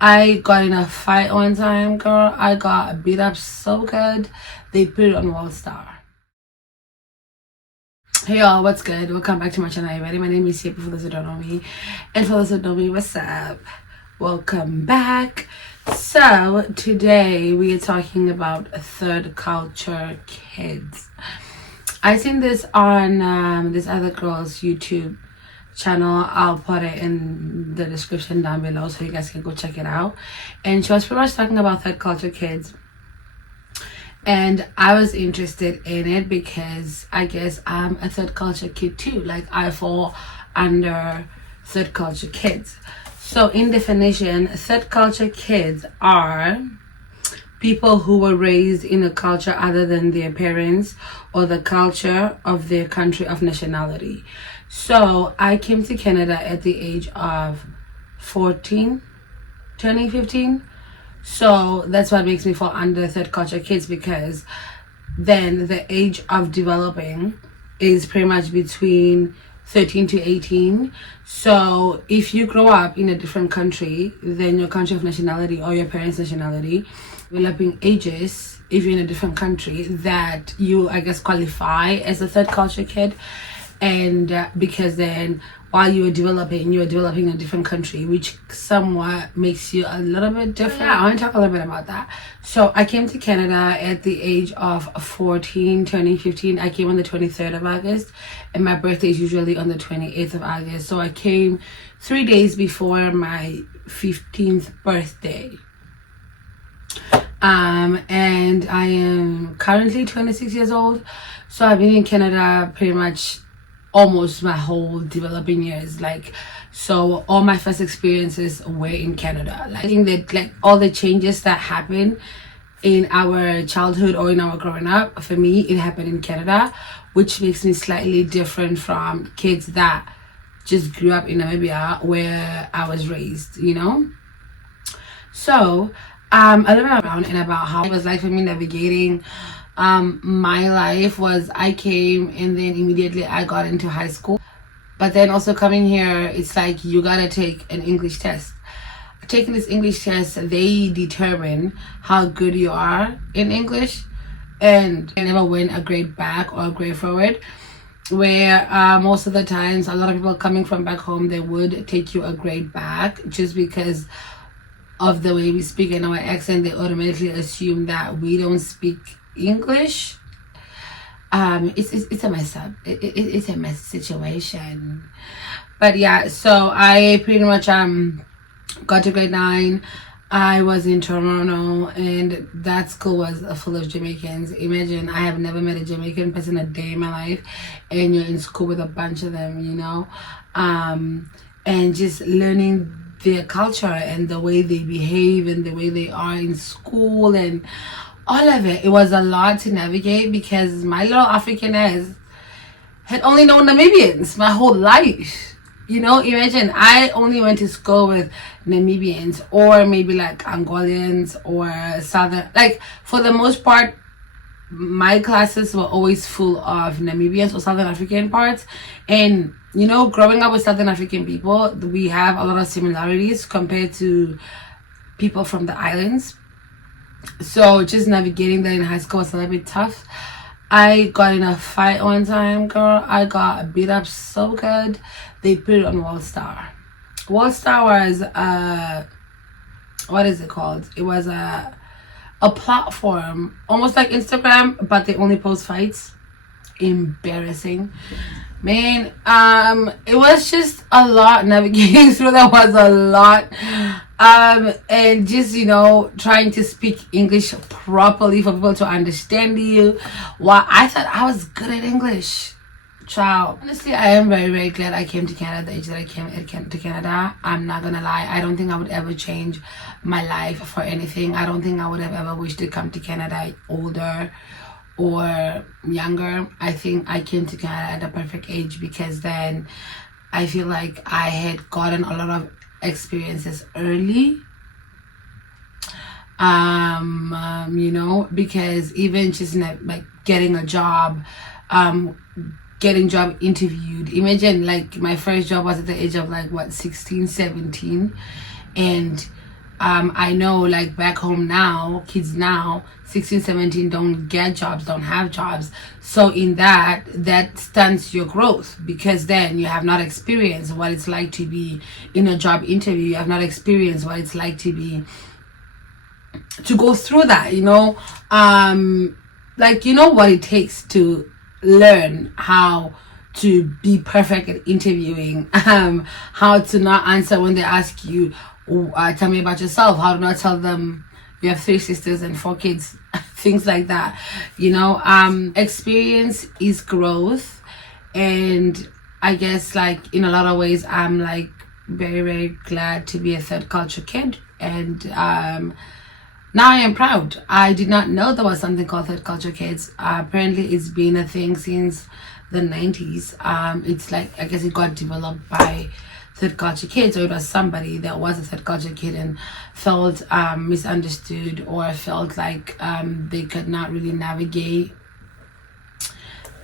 I got in a fight one time, girl. I got beat up so good. They put it on World Star. Hey y'all, what's good? Welcome back to my channel, everybody. My name is Siep, for those who don't know me. And for those who know me, what's up? Welcome back. So, today we are talking about third culture kids. I seen this on this other girl's YouTube channel. I'll put it in the description down below so you guys can go check it out. And she was pretty much talking about third culture kids, and I was interested in it because I guess I'm a third culture kid too. Like, I fall under third culture kids. So in definition, third culture kids are people who were raised in a culture other than their parents or the culture of their country of nationality. So I came to Canada at the age of 14, turning 15. So that's what makes me fall under third culture kids, because then the age of developing is pretty much between 13 to 18. So if you grow up in a different country than your country of nationality or your parents' nationality, developing ages, if you're in a different country, that you, I guess, qualify as a third culture kid. And because then while you're developing in a different country, which somewhat makes you a little bit different. Yeah, I want to talk a little bit about that. So I came to Canada at the age of 14, turning 15. I came on the 23rd of August, and my birthday is usually on the 28th of August. So I came 3 days before my 15th birthday. And I am currently 26 years old. So I've been in Canada pretty much almost my whole developing years. Like, so all my first experiences were in Canada. Like, I think that like all the changes that happen in our childhood or in our growing up, for me it happened in Canada, which makes me slightly different from kids that just grew up in Namibia where I was raised, you know. So a little bit around and about how it was like for me navigating my life was, I came and then immediately I got into high school. But then also coming here, it's like you gotta take an English test. Taking this English test, they determine how good you are in English, and I never win a grade back or a grade forward, where most of the times a lot of people coming from back home, they would take you a grade back just because of the way we speak and our accent. They automatically assume that we don't speak English. It's a mess up. It's a mess situation. But yeah, so I pretty much got to grade 9. I was in Toronto, and that school was full of Jamaicans. Imagine, I have never met a Jamaican person a day in my life, and you're in school with a bunch of them, you know, and just learning their culture and the way they behave and the way they are in school and all of it. It was a lot to navigate because my little African ass had only known Namibians my whole life. You know, imagine I only went to school with Namibians or maybe like Angolans or Southern. Like, for the most part, my classes were always full of Namibians or Southern African parts. And, you know, growing up with Southern African people, we have a lot of similarities compared to people from the islands. So just navigating that in high school was a little bit tough. I got in a fight one time, girl. I got beat up so good. They put it on World Star. World Star was what is it called? It was a platform almost like Instagram, but they only post fights. Embarrassing, man. It was just a lot navigating through. That was a lot. And just, you know, trying to speak English properly for people to understand you. Well, I thought I was good at English, child. Honestly, I am very, very glad I came to Canada at the age that I came to Canada. I'm not gonna lie, I don't think I would ever change my life for anything. I don't think I would have ever wished to come to Canada older or younger. I think I came to Canada at the perfect age, because then I feel like I had gotten a lot of experiences early, you know, because even just like getting a job, getting job interviewed. Imagine, like, my first job was at the age of like what, 16, 17, and I know like back home now, kids now 16, 17 don't get jobs, don't have jobs. So in that stunts your growth, because then you have not experienced what it's like to be in a job interview. You have not experienced what it's like to go through that, like, what it takes to learn how to be perfect at interviewing, how to not answer when they ask you, tell me about yourself, how to not tell them you have 3 sisters and 4 kids, things like that. Experience is growth, and I guess like in a lot of ways I'm like very, very glad to be a third culture kid, and now I am proud. I did not know there was something called third culture kids. Apparently it's been a thing since the 90s. It's like, I guess it got developed by third culture kids, or it was somebody that was a third culture kid and felt misunderstood, or felt like they could not really navigate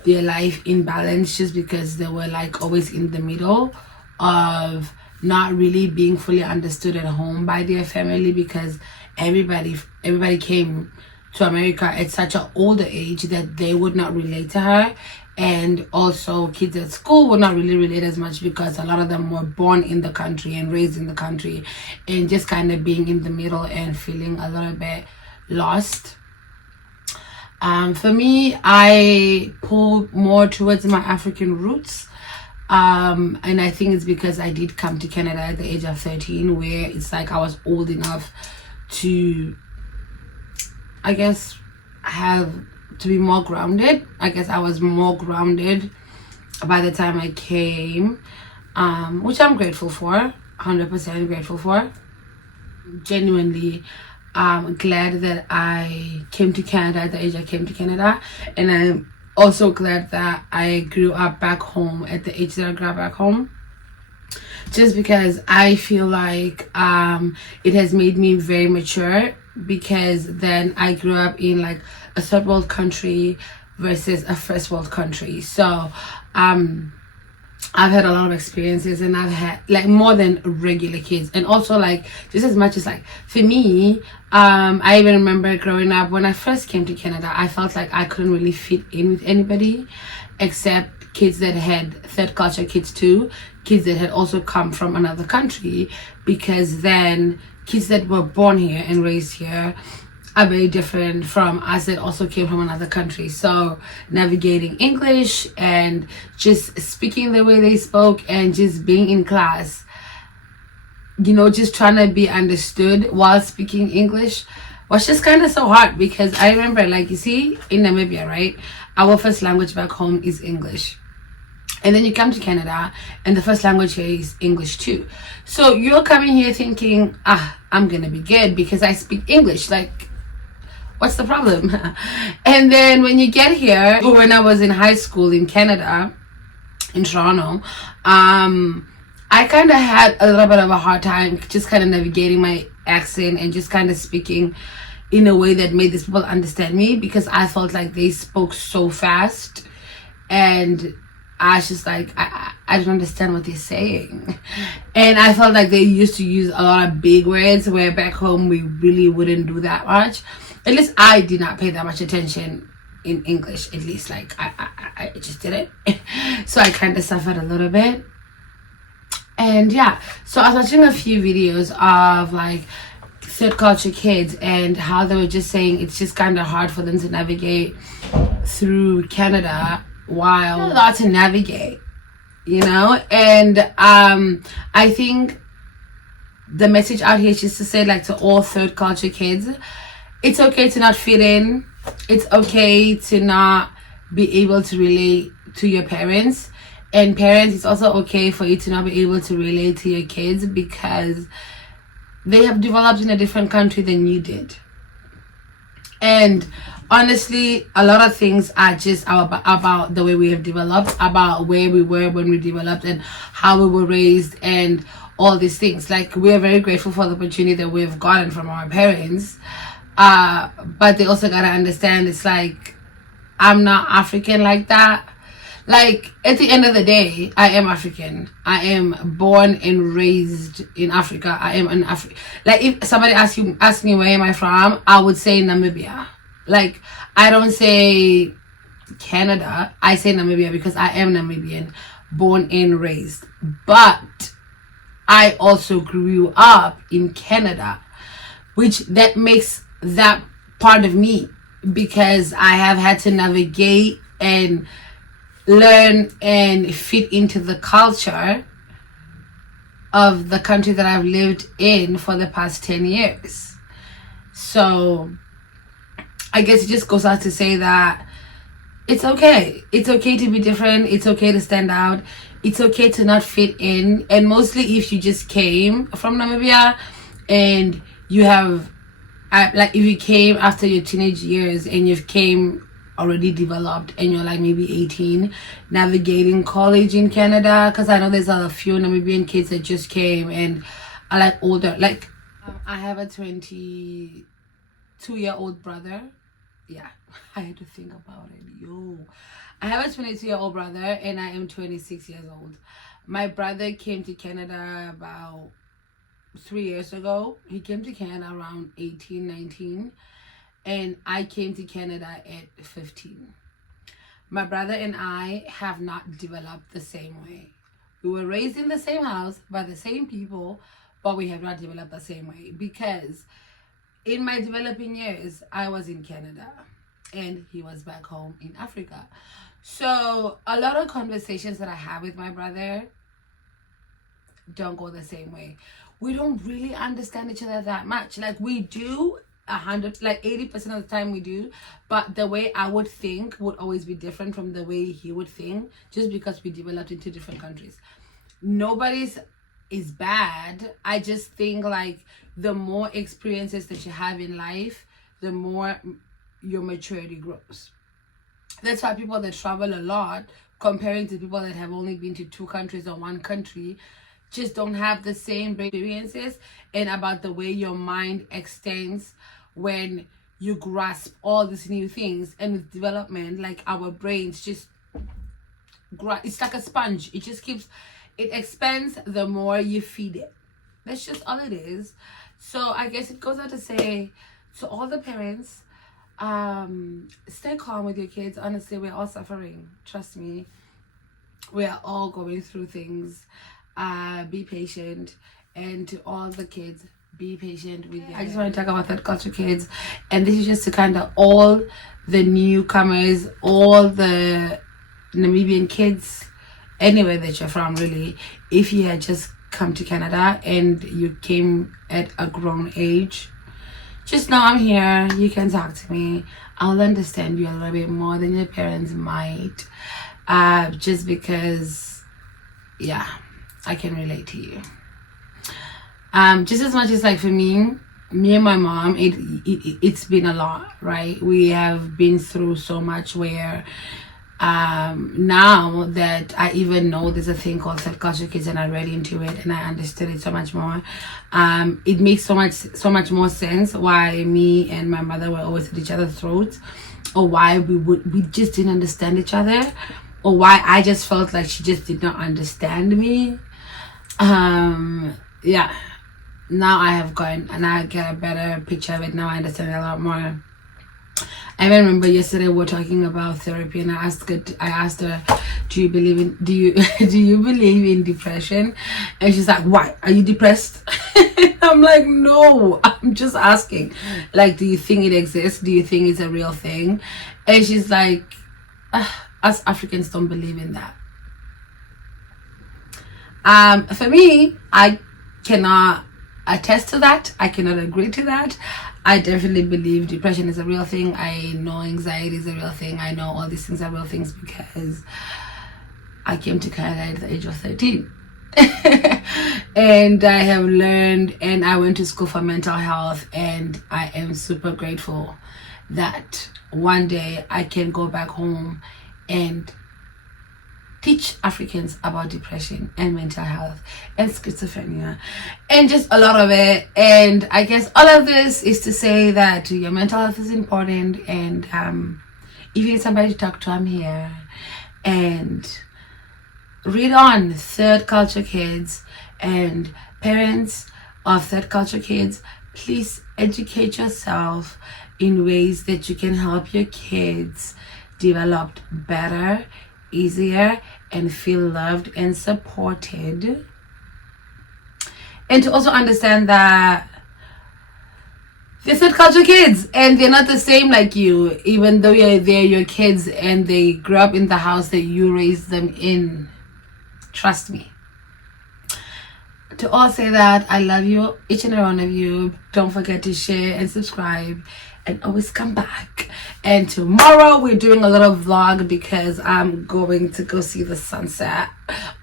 their life in balance, just because they were like always in the middle of not really being fully understood at home by their family, because everybody came to America at such an older age that they would not relate to her. And also kids at school would not really relate as much, because a lot of them were born in the country and raised in the country, and just kind of being in the middle and feeling a little bit lost. For me, I pull more towards my African roots. And I think it's because I did come to Canada at the age of 13, where it's like I was old enough to, I guess, to be more grounded. I guess I was more grounded by the time I came, which I'm grateful for, 100% grateful for. Genuinely glad that I came to Canada at the age I came to Canada, and I'm also glad that I grew up back home at the age that I grew up back home, just because I feel like it has made me very mature, because then I grew up in like a third world country versus a first world country. So I've had a lot of experiences, and I've had like more than regular kids, and also like just as much as like for me, I even remember growing up when I first came to Canada, I felt like I couldn't really fit in with anybody except kids that had third culture kids too, kids that had also come from another country, because then kids that were born here and raised here are very different from us that also came from another country. So navigating English and just speaking the way they spoke, and just being in class, just trying to be understood while speaking English was just kind of so hard, because I remember, like, you see, in Namibia, right, our first language back home is English. And then you come to Canada and the first language here is English too. So you're coming here thinking, I'm gonna be good because I speak English. Like, what's the problem? And then when you get here, when I was in high school in Canada, in Toronto, I kind of had a little bit of a hard time just kind of navigating my accent and just kind of speaking in a way that made these people understand me, because I felt like they spoke so fast, and I was just like, I don't understand what they're saying. And I felt like they used to use a lot of big words, where back home we really wouldn't do that much. At least I did not pay that much attention in English, at least. Like, I just didn't. So I kind of suffered a little bit. And yeah, so I was watching a few videos of like third culture kids, and how they were just saying it's just kind of hard for them to navigate through Canada, while a lot to navigate, and I think the message out here is just to say, like, to all third culture kids, it's okay to not fit in. It's okay to not be able to relate to your parents. And parents, it's also okay for you to not be able to relate to your kids, because they have developed in a different country than you did. And honestly, a lot of things are just about the way we have developed, about where we were when we developed, and how we were raised, and all these things. Like, we are very grateful for the opportunity that we've gotten from our parents, but they also gotta understand, it's like, I'm not African like that. Like, at the end of the day, I am African. I am born and raised in Africa. I am an like, if somebody ask me where am I from, I would say Namibia. Like, I don't say Canada, I say Namibia because I am Namibian, born and raised. But I also grew up in Canada, which that makes that part of me, because I have had to navigate and learn and fit into the culture of the country that I've lived in for the past 10 years. So I guess it just goes out to say that it's okay. It's okay to be different. It's okay to stand out. It's okay to not fit in. And mostly if you just came from Namibia and you have, like, if you came after your teenage years and you've came already developed and you're like maybe 18, navigating college in Canada, because I know there's a few Namibian kids that just came and are like older. Like, I have a 22-year-old brother. Yeah, I had to think about it. I have a 22-year-old brother and I am 26 years old. My brother came to Canada about 3 years ago. He came to Canada around 18, 19. And I came to Canada at 15. My brother and I have not developed the same way. We were raised in the same house by the same people, but we have not developed the same way, because in my developing years, I was in Canada and he was back home in Africa. So a lot of conversations that I have with my brother don't go the same way. We don't really understand each other that much. Like, we do 80% of the time we do, but the way I would think would always be different from the way he would think, just because we developed in two different countries. Nobody's is bad. I just think, like, the more experiences that you have in life, the more your maturity grows. That's why people that travel a lot, comparing to people that have only been to 2 countries or 1 country, just don't have the same experiences, and about the way your mind extends when you grasp all these new things. And with development, like, our brains just it's like a sponge. It just it expands the more you feed it. That's just all it is. So I guess it goes out to say to all the parents, stay calm with your kids. Honestly, we're all suffering. Trust me, we are all going through things. Be patient. And to all the kids, be patient with you. I just want to talk about third culture kids, and this is just to kind of all the newcomers, all the Namibian kids, anywhere that you're from, really. If you had just come to Canada and you came at a grown age, just know I'm here. You can talk to me. I'll understand you a little bit more than your parents might, just because, yeah, I can relate to you. Just as much as, like, for me and my mom, it's been a lot, right? We have been through so much, where now that I even know there's a thing called third culture kids and I read into it and I understood it so much more, it makes so much more sense why me and my mother were always at each other's throats, or why we just didn't understand each other, or why I just felt like she just did not understand me. Yeah, now I have gone and I get a better picture of it. Now I understand it a lot more. I remember yesterday we were talking about therapy, and I asked her, do you believe in depression? And she's like, why? Are you depressed? I'm like, no, I'm just asking. Like, do you think it exists? Do you think it's a real thing? And she's like, us Africans don't believe in that. For me, I cannot attest to that. I cannot agree to that. I definitely believe depression is a real thing. I know anxiety is a real thing. I know all these things are real things because I came to Canada at the age of 13. And I have learned, and I went to school for mental health, and I am super grateful that one day I can go back home and teach Africans about depression and mental health and schizophrenia and just a lot of it. And I guess all of this is to say that your mental health is important, and if you need somebody to talk to, I'm here. and read on third culture kids and parents of third culture kids. Please educate yourself in ways that you can help your kids develop better, easier, and feel loved and supported. And to also understand that they're third culture kids and they're not the same like you, even though they're your kids and they grew up in the house that you raised them in. Trust me. To all say that I love you, each and every one of you. Don't forget to share and subscribe and always come back. And tomorrow we're doing a little vlog because I'm going to go see the sunset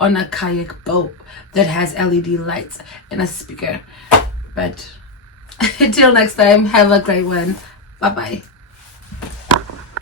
on a kayak boat that has LED lights and a speaker. But until next time, have a great one. Bye bye.